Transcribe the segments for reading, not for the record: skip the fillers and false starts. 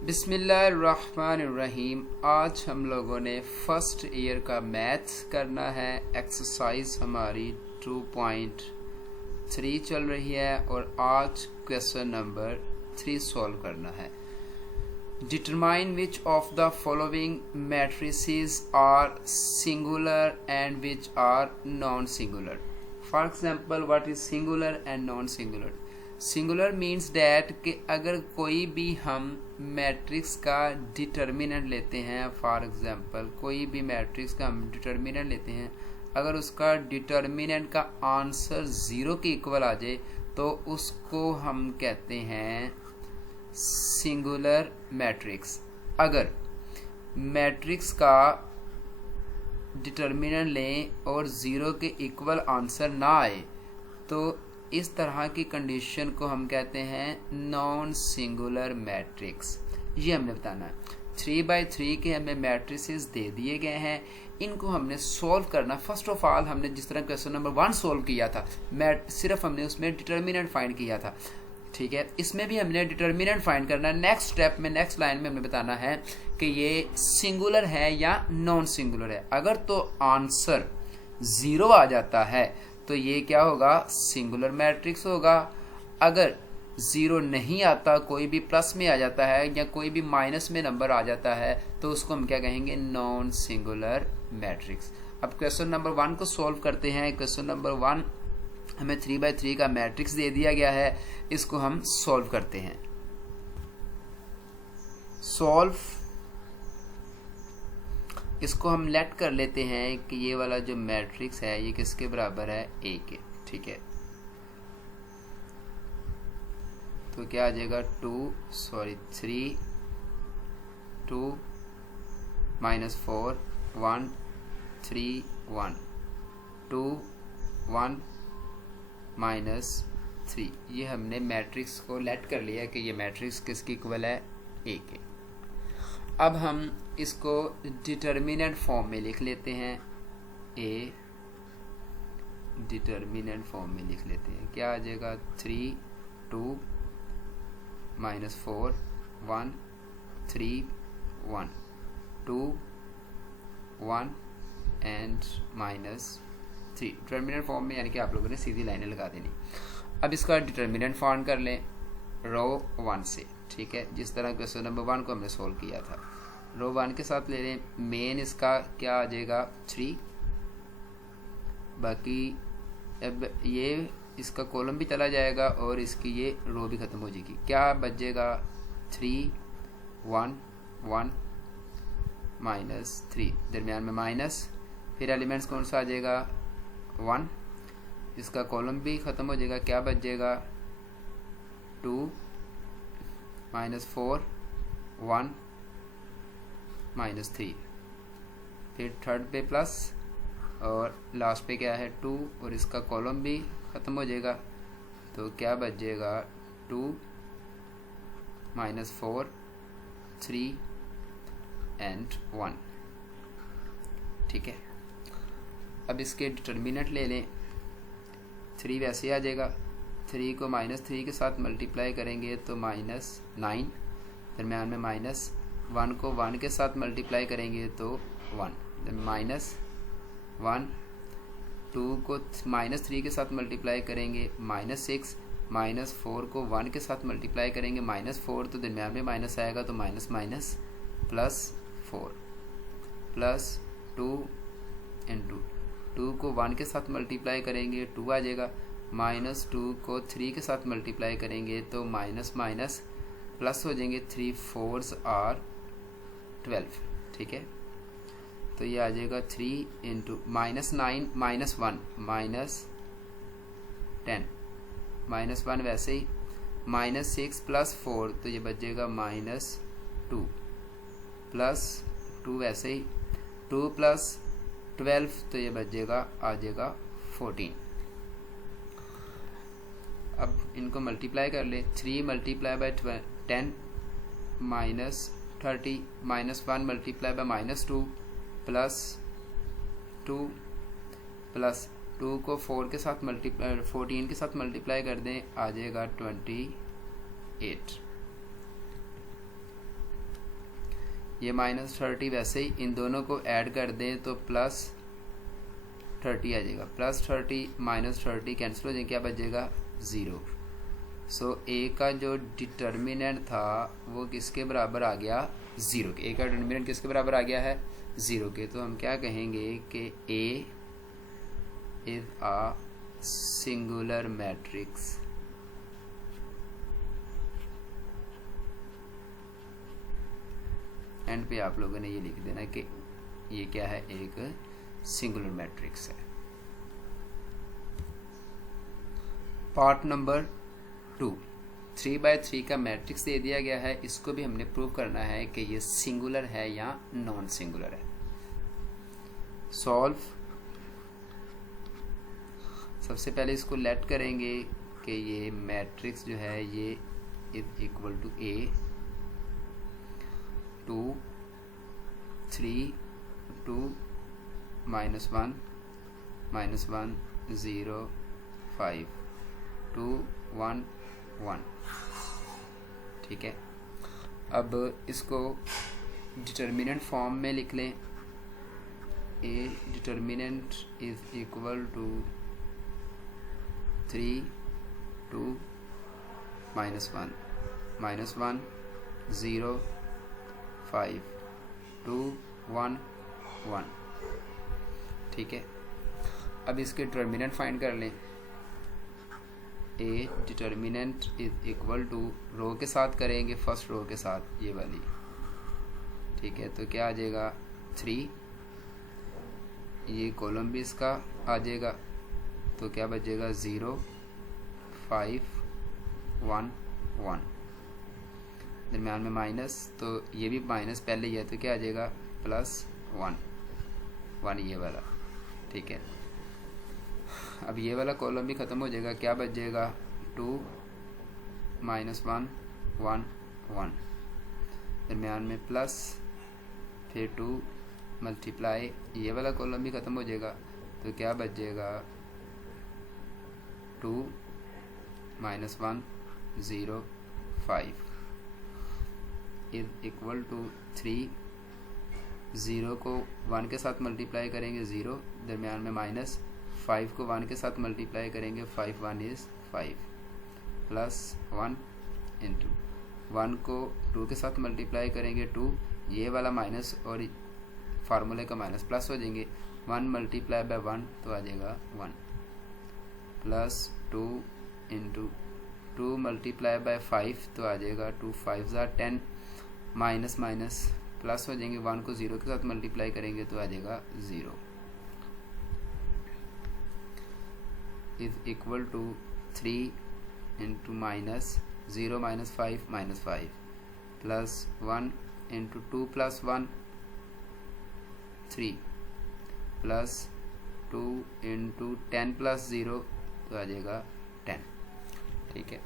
बिस्मिल्लाहिर्रहमानिर्रहीम। आज हम लोगों ने फर्स्ट ईयर का मैथ्स करना है। एक्सरसाइज हमारी 2.3 चल रही है और आज क्वेश्चन नंबर 3 सॉल्व करना है। Determine which of the following matrices are singular and which are non singular. For example, what is singular and non singular? Singular means that कि अगर कोई भी हम मैट्रिक्स का डिटर्मिनेंट लेते हैं, फॉर एग्जांपल कोई भी मैट्रिक्स का हम डिटर्मिनेंट लेते हैं, अगर उसका डिटर्मिनेंट का आंसर 0 के इक्वल आ जाए तो उसको हम कहते हैं सिंगुलर मैट्रिक्स। अगर मैट्रिक्स का डिटर्मिनेंट लें और 0 के इक्वल आंसर ना आए तो इस तरह की कंडीशन को हम कहते हैं नॉन सिंगुलर मैट्रिक्स। ये हमने बताना है। 3/3 के हमें मैट्रिसेस दे दिए गए हैं, इनको हमने सॉल्व करना। फर्स्ट ऑफ ऑल हमने जिस तरह क्वेश्चन नंबर 1 सॉल्व किया था, सिर्फ हमने उसमें डिटर्मिनेंट फाइंड किया था, ठीक है। इसमें भी हमने डिटर्मिनेंट फाइंड करना है। नेक्स्ट स्टेप में, नेक्स्ट लाइन में हमें बताना है कि ये सिंगुलर है या नॉन सिंगुलर है। अगर तो आंसर 0 आ जाता है तो ये क्या होगा? सिंगुलर मैट्रिक्स होगा। अगर 0 नहीं आता, कोई भी प्लस में आ जाता है या कोई भी माइनस में नंबर आ जाता है तो उसको हम क्या कहेंगे? Non singular matrix. अब क्वेश्चन नंबर 1 को सॉल्व करते हैं। क्वेश्चन नंबर 1 हमें 3/3 का मैट्रिक्स दे दिया गया है, इसको हम सॉल्व करते हैं। सॉल्व, इसको हम लेट कर लेते हैं कि ये वाला जो मैट्रिक्स है ये किसके बराबर है? A के, ठीक है। तो क्या आ जाएगा? 3 2 -4 1 3 1 2 1 -3। ये हमने मैट्रिक्स को लेट कर लिया कि ये मैट्रिक्स किसकी इक्वल है? A के। अब हम इसको डिटर्मिनेंट फॉर्म में लिख लेते हैं। A डिटर्मिनेंट फॉर्म में लिख लेते हैं। क्या आ जाएगा? 3 2 -4 1 3 1 2 1 एंड -3। डिटर्मिनेंट फॉर्म में यानी कि आप लोगों ने सीधी लाइनें लगा देनी। अब इसका डिटर्मिनेंट फाइंड कर लें रो 1 से, ठीक है। जिस तरह क्वेश्चन नंबर 1 को हमने सोल्व किया था, रो 1 के साथ ले लें। मेन इसका क्या आ जाएगा? 3। बाकी अब ये इसका कॉलम भी चला जाएगा और इसकी ये रो भी खत्म हो जाएगी। क्या बचेगा? 3 1 1 -3, दरमियान में माइनस, फिर एलिमेंट्स कौन सा आ जाएगा? 1। इसका कॉलम भी खत्म हो जाएगा। क्या बच जाएगा? 2 -4 1 -3, फिर थर्ड पे प्लस और लास्ट पे क्या है? 2 और इसका कॉलम भी ख़त्म हो जाएगा। तो क्या बच जाएगा? 2 -4 3 एंड 1, ठीक है। अब इसके डिटर्मिनेंट ले लें। 3 वैसे आ जाएगा। 3 को -3 के साथ मल्टीप्लाई करेंगे तो -9, दरम्यान में माइनस, 1 को 1 के साथ मल्टीप्लाई करेंगे तो 1, -1, 2 को -3 के साथ मल्टीप्लाई करेंगे -6, -4 को 1 के साथ मल्टीप्लाई करेंगे -4, तो दरम्यान में माइनस आएगा तो माइनस +4 +2 एंड 2 को 1 के साथ मल्टीप्लाई करेंगे 2 आ जाएगा। -2 को 3 के साथ मल्टीप्लाई करेंगे तो माइनस प्लस हो जाएंगे। 3 4s are 12, ठीक है। तो ये आ जाएगा 3 इंटू -9 -1 -10 -1 वैसे ही, -6 +4 तो ये बचेगा -2 +2 वैसे ही, 2 + 12 तो ये बचेगा, आ जाएगा 14। अब इनको मल्टीप्लाई कर ले। 3 × 10 -30 -1 मल्टीप्लाई बाय -2 +2 2 को 4 के साथ 14 के साथ मल्टीप्लाई कर दें, आ जाएगा 28। ये -30 वैसे ही इन दोनों को ऐड कर दें तो +30 आ जाएगा। +30 -30 कैंसिल हो जाएगा, क्या बचेगा 0। सो ए का जो डिटर्मिनेंट था वो किसके बराबर आ गया 0 के। ए का डिटर्मिनेंट किसके बराबर आ गया है 0 के। तो हम क्या कहेंगे कि A is a singular matrix. And पे आप लोगों ने ये लिख देना कि ये क्या है, एक सिंगुलर मैट्रिक्स है। पार्ट नंबर 2, 3/3 का मैट्रिक्स दे दिया गया है, इसको भी हमने प्रूव करना है कि ये सिंगुलर है या नॉन सिंगुलर है। सॉल्व। सबसे पहले इसको लेट करेंगे कि ये मैट्रिक्स जो है ये इज इक्वल टू A 2 3 2 -1 -1 0 5 2 1 1। ठीक है, अब इसको डिटर्मिनेंट फॉर्म में लिख लें। ए डिटर्मिनेंट इज इक्वल टू 3 2 -1 -1 0 5 2 1 1। ठीक है, अब इसके डिटर्मिनेंट फाइंड कर लें। ए determinant is equal to row के साथ करेंगे, फर्स्ट रो के साथ ये वाली। ठीक है, तो क्या आ जाएगा 3, ये कॉलम भी इसका आ जाएगा, तो क्या बचेगा 0 5 1 1। दरम्यान में माइनस, तो ये भी माइनस पहले ही है, तो क्या आ जाएगा +1 1 ये वाला। ठीक है, अब ये वाला कॉलम भी ख़त्म हो जाएगा, क्या बच जाएगा 2 -1 1 1। दरम्यान में प्लस, फिर 2 मल्टीप्लाई, ये वाला कॉलम भी ख़त्म हो जाएगा, तो क्या बच जाएगा 2 -1 0 5 इज इक्वल टू 3। 0 को 1 के साथ मल्टीप्लाई करेंगे 0, दरम्यान में माइनस, 5 को 1 के साथ मल्टीप्लाई करेंगे 5 1 इज़ 5 +1 इंटू 1 को 2 के साथ मल्टीप्लाई करेंगे 2, ये वाला माइनस और फार्मूले का माइनस प्लस हो जाएंगे। 1 मल्टीप्लाई बाय 1 तो आ जाएगा 1 +2 इंटू 2 मल्टीप्लाई बाय 5 तो आ जाएगा 2 5 10, माइनस माइनस प्लस हो जाएंगे। 1 को 0 के साथ मल्टीप्लाई करेंगे तो आ जाएगा 0 is equal to 3 into -0 -5 -5 +1 into 2 + 1 3 +2 into 10 + 0 तो आ जाएगा 10। ठीक है,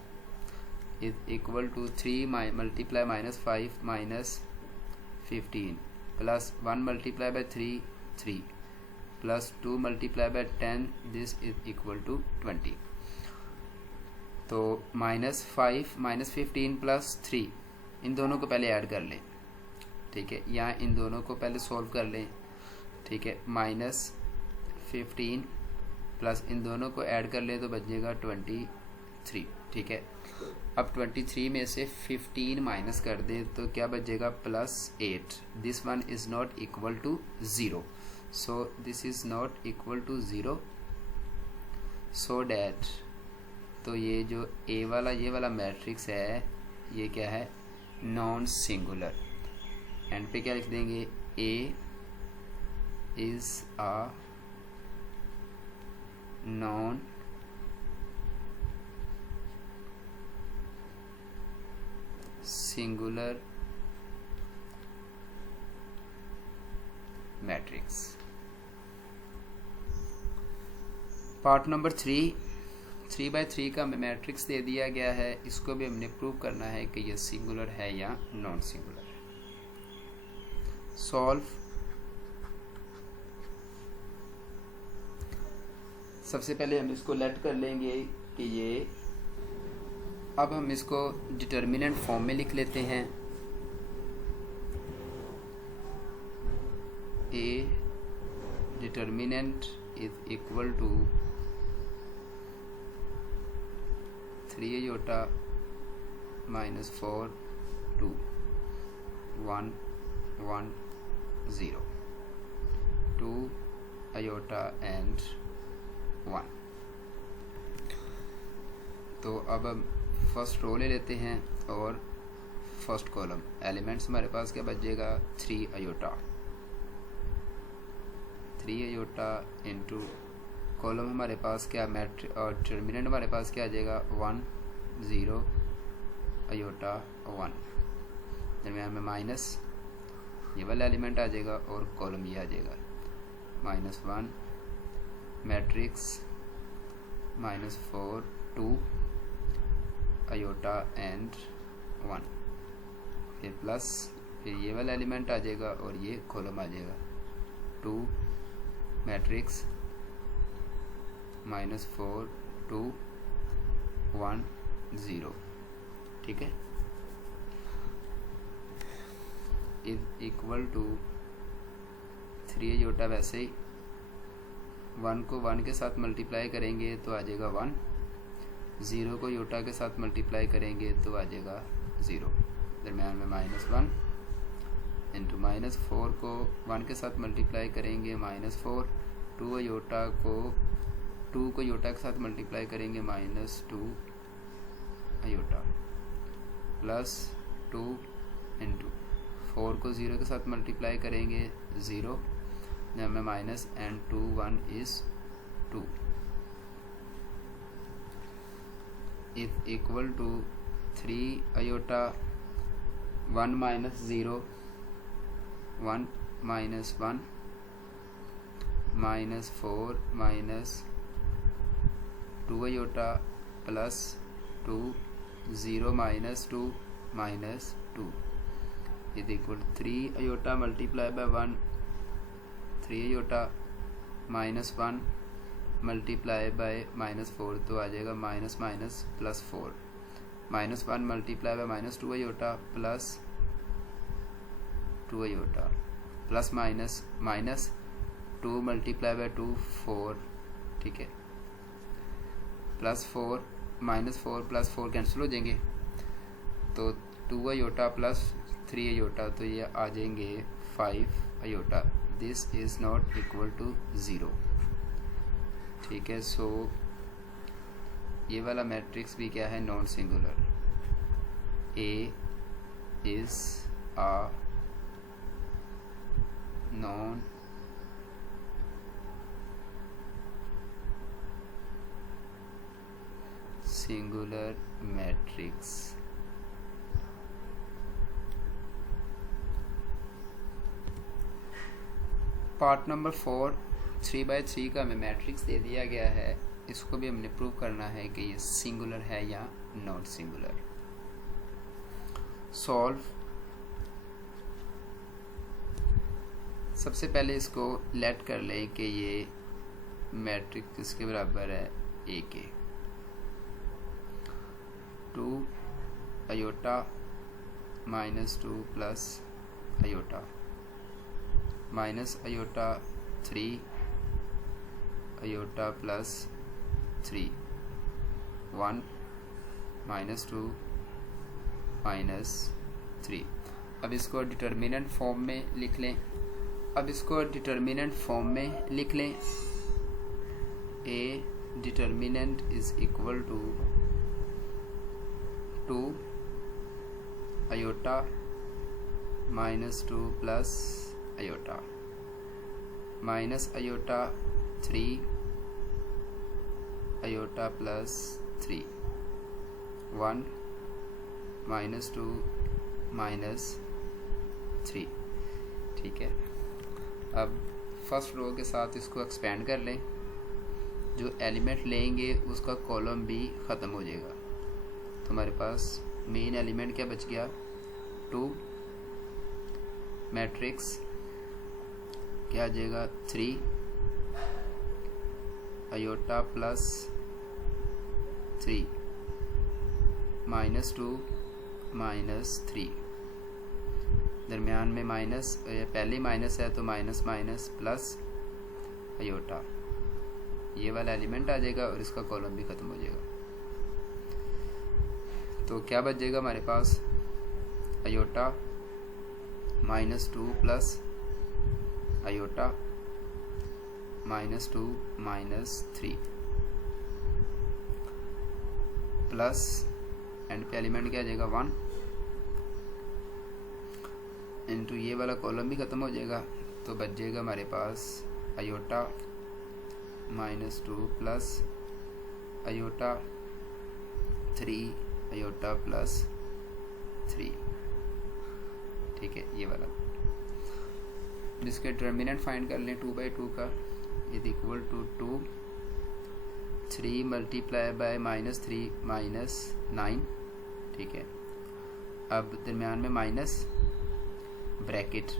is equal to 3 multiply -5 -15 +1 multiply by 3 3 +2 multiply by 10, this is equal to 20। तो -5 -15 +3 इन दोनों को पहले ऐड कर लें। ठीक है, यहाँ इन दोनों को पहले सॉल्व कर लें। ठीक है, -15 प्लस इन दोनों को ऐड कर लें तो बचेगा 23। ठीक है, अब 23 में से 15 माइनस कर दें तो क्या बचेगा +8। This one is not equal to 0, so this is not equal to 0, so that, तो ये जो ए वाला ये वाला मैट्रिक्स है ये क्या है, नॉन सिंगुलर। एंड पे क्या लिख देंगे, A is a non singular matrix. Part number 3/3 का मैट्रिक्स दे दिया गया है, इसको भी हमने प्रूव करना है कि यह सिंगुलर है या नॉन सिंगुलर है। सॉल्व। सबसे पहले हम इसको लेट कर लेंगे कि ये, अब हम इसको डिटर्मिनेंट फॉर्म में लिख लेते हैं। Determinant is equal to 3 iota minus 4 2 1 1 0 2 iota and 1। तो अब हम फर्स्ट रो ले लेते हैं और फर्स्ट कॉलम एलिमेंट्स हमारे पास क्या बचेगा 3 iota इंटू कॉलम हमारे पास क्या मैट्रिक्स और डिटर्मिनेंट हमारे पास क्या आ जाएगा 1 0 iota 1, दरम्यान में माइनस ये वाला एलिमेंट आ जाएगा और कॉलम ये आ जाएगा -1 मैट्रिक्स -4 2 iota एंड 1, फिर प्लस फिर ये वाला एलिमेंट आ जाएगा और ये कॉलम आ जाएगा 2 मैट्रिक्स -4 2 1 0। ठीक है, इज इक्वल टू 3 iota वैसे ही 1 को 1 के साथ मल्टीप्लाई करेंगे तो आ जाएगा 1, 0 को iota के साथ मल्टीप्लाई करेंगे तो आ जाएगा 0, दरम्यान में -1 इंटू -4 को 1 के साथ मल्टीप्लाई करेंगे -4, 2 iota के साथ मल्टीप्लाई करेंगे -2 iota प्लस 2 इंटू 4 को 0 के साथ मल्टीप्लाई करेंगे 0, जब में minus and 2 1 is 2 is equal to 3 iota 1 minus 0 1 minus 1 minus 4 minus 2 iota plus 2 0 minus 2 minus 2 is equal to 3 iota multiplied by 1, 3 iota minus 1 multiplied by -4 तो आ जाएगा minus minus plus 4, -1 multiplied by -2 iota plus 2 iota plus minus 2 multiplied by 2 4। ठीक है, +4 -4 plus 4 cancel हो जाएंगे तो 2 iota plus 3 iota तो ये आ जाएंगे 5 iota। This is not equal to 0। ठीक है, सो ये वाला मैट्रिक्स भी क्या है non singular. A is a non singular matrix. Part number 4 3/3 का हमें मैट्रिक्स दे दिया गया है, इसको भी हमने प्रूव करना है कि ये सिंगुलर है या नॉट सिंगुलर। सॉल्व। सबसे पहले इसको लेट कर लें कि ये मैट्रिक्स किसके बराबर है, ए के। 2 iota -2 plus iota -iota 3 iota plus 3 1 -2 -3। अब इसको डिटर्मिनेंट फॉर्म में लिख लें। ए determinant is equal to 2 iota -2 plus iota -iota 3 iota plus 3 1 -2 -3। ठीक है, अब फर्स्ट रो के साथ इसको एक्सपेंड कर लें। जो एलिमेंट लेंगे उसका कॉलम भी ख़त्म हो जाएगा, तो हमारे पास मेन एलिमेंट क्या बच गया 2 मैट्रिक्स क्या आ जाएगा 3 iota प्लस 3 -2 -3, दरमियान में माइनस, पहले माइनस है तो माइनस माइनस प्लस अयोटा, ये वाला एलिमेंट आ जाएगा और इसका कॉलम भी ख़त्म हो जाएगा। तो क्या बच जाएगा हमारे पास, iota -2 plus iota -2 -3 plus end पे एलिमेंट क्या आ जाएगा 1 इंटू ये वाला कॉलम भी ख़त्म हो जाएगा। तो बच जाएगा हमारे पास iota -2 plus iota 3 iota plus 3। ठीक है, ये वाला जिसके डिटर्मिनेंट फाइंड कर लें 2/2 का, is equal to 2 3 multiply by -3 -9। ठीक है, अब दरम्यान में माइनस ब्रैकेट,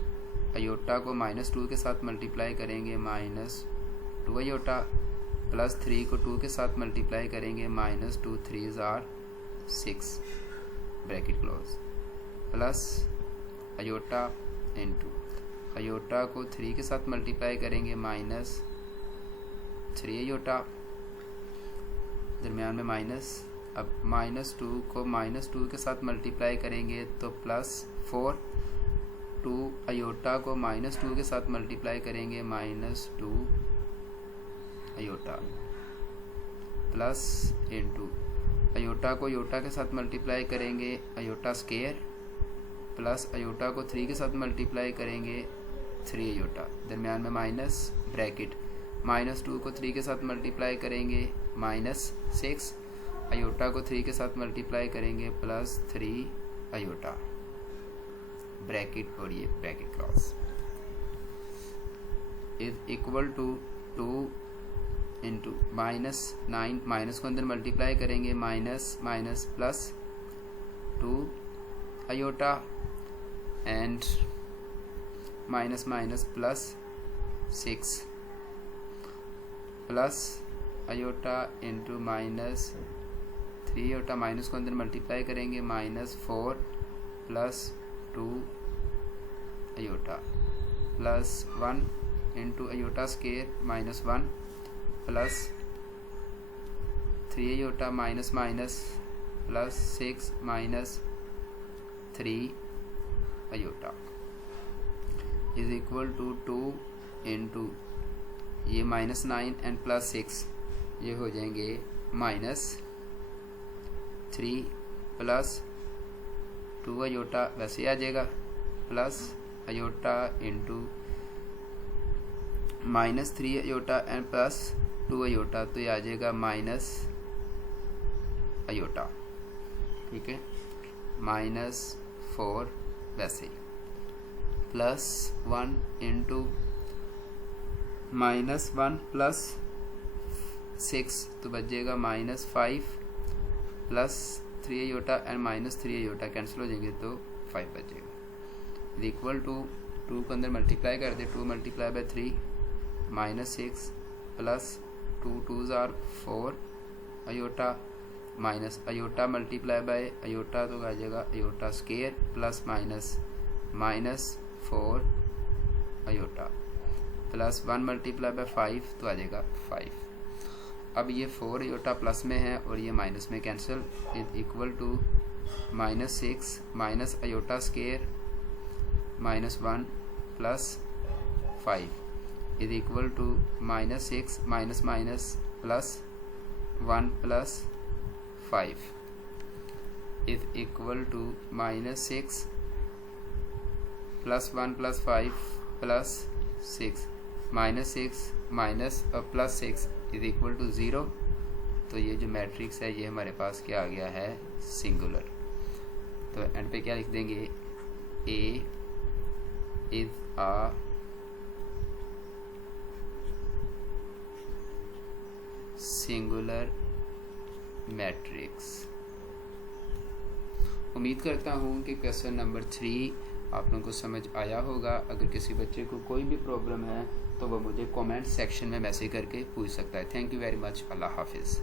अयोटा को -2 के साथ मल्टीप्लाई करेंगे -2 अयोटा प्लस 3 को 2 के साथ मल्टीप्लाई करेंगे -2 3s are 6 bracket close plus iota into iota को 3 के साथ मल्टीप्लाई करेंगे -3 अयोटा, दरमियान में माइनस, अब -2 को -2 के साथ मल्टीप्लाई करेंगे तो +4, 2 अयोटा को -2 के साथ मल्टीप्लाई करेंगे -2 अयोटा प्लस इंटू अयोटा को अयोटा के साथ मल्टीप्लाई करेंगे अयोटा स्केयर प्लस अयोटा को 3 के साथ मल्टीप्लाई करेंगे 3 अयोटा, दरमियान में माइनस ब्रैकेट, -2 को 3 के साथ मल्टीप्लाई करेंगे -6 अयोटा को 3 के साथ मल्टीप्लाई करेंगे +3 अयोटा ब्रैकेट और ये bracket cross is equal to 2 into -9 minus को अंदर मल्टीप्लाई करेंगे minus plus 2 iota and minus plus 6 plus iota into -3 iota, minus को अंदर मल्टीप्लाई करेंगे -4 plus 2 iota plus 1 into iota square -1 plus 3 iota minus plus 6 -3 iota is equal to 2 into ये -9 and +6 ये हो जाएंगे -3 प्लस 2 अयोटा वैसे आ जाएगा plus iota into -3 iota and plus 2 iota, तो ये आ जाएगा माइनस अयोटा। ठीक है, -4 वैसे प्लस 1 इंटू -1 प्लस 6 तो बच जाएगा -5 plus 3 iota and -3 iota cancel हो जाएंगे तो 5 बच जाएगा इक्वल टू 2 को अंदर मल्टीप्लाई कर दे 2 multiply by 3 -6 plus 2 2s are 4 iota minus iota multiply by iota तो आ जाएगा iota square plus -4 iota plus 1 multiply by 5 तो आ जाएगा 5। अब ये 4 अयोटा प्लस में है और ये माइनस में cancel is equal to -6 minus iota square -1 plus 5 is equal to -6 minus plus 1 plus 5 is equal to -6 plus 1 plus 5 plus 6 -6 minus plus 6 is equal to 0। तो ये जो मैट्रिक्स है ये हमारे पास क्या आ गया है, सिंगुलर। तो एंड पे क्या लिख देंगे, A is a singular matrix. उम्मीद करता हूँ कि क्वेश्चन नंबर 3 आप लोगों को समझ आया होगा। अगर किसी बच्चे को कोई भी प्रॉब्लम है तो वो मुझे कमेंट सेक्शन में मैसेज करके पूछ सकता है। Thank you very much. अल्लाह हाफिज़।